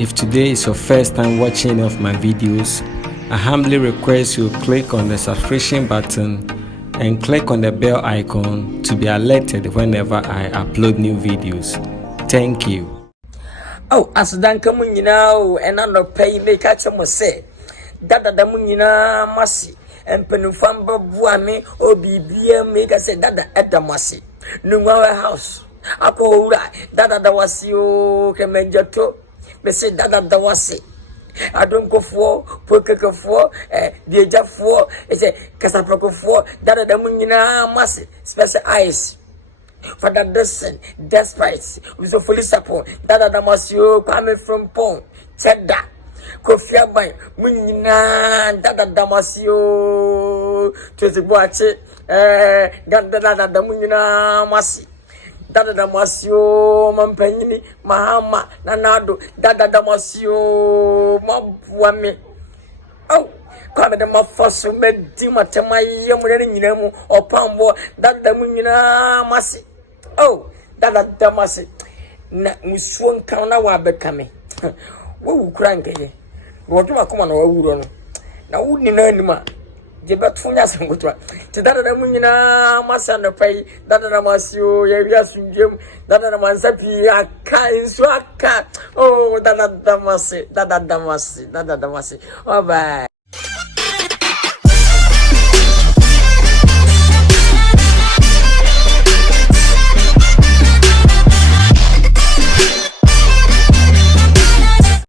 If today is your first time watching any of my videos, I humbly request you click on the subscription button and click on the bell icon to be alerted whenever I upload new videos. Thank you. Oh, as danka mu nyina and no pay make catch mo say dada da mu nyina masi empenufam babua me obibia make say dada edamasi nunwa house akowura dada da wasi o kemenjato me say dada da wasi adonkofo pokekefo biejafo say kasapokofo dada da mu nyina masi special eyes for that distance, despite with the fully support that Damasio coming from Pong, Tedda, Kofia by Munina, Dada Damasio to the watch, Dada Munina Masi, Dada Damasio, Mampanini, Mahama, Nanado, Dada Damasio, Mabwame. Oh, come the mafosu medima tema yamure nyinamu opambo dada munyina masi. Oh, dada damasi na musuon kan na wa bekame wo wukura nkeye wo duma koma na wawuro no na wuni na anima je betunya sangotwa ti dada munyina masa na pai dada masio ya wi asundwem dada mansapi aka insu aka. Oh, dada damasi. Oh bye.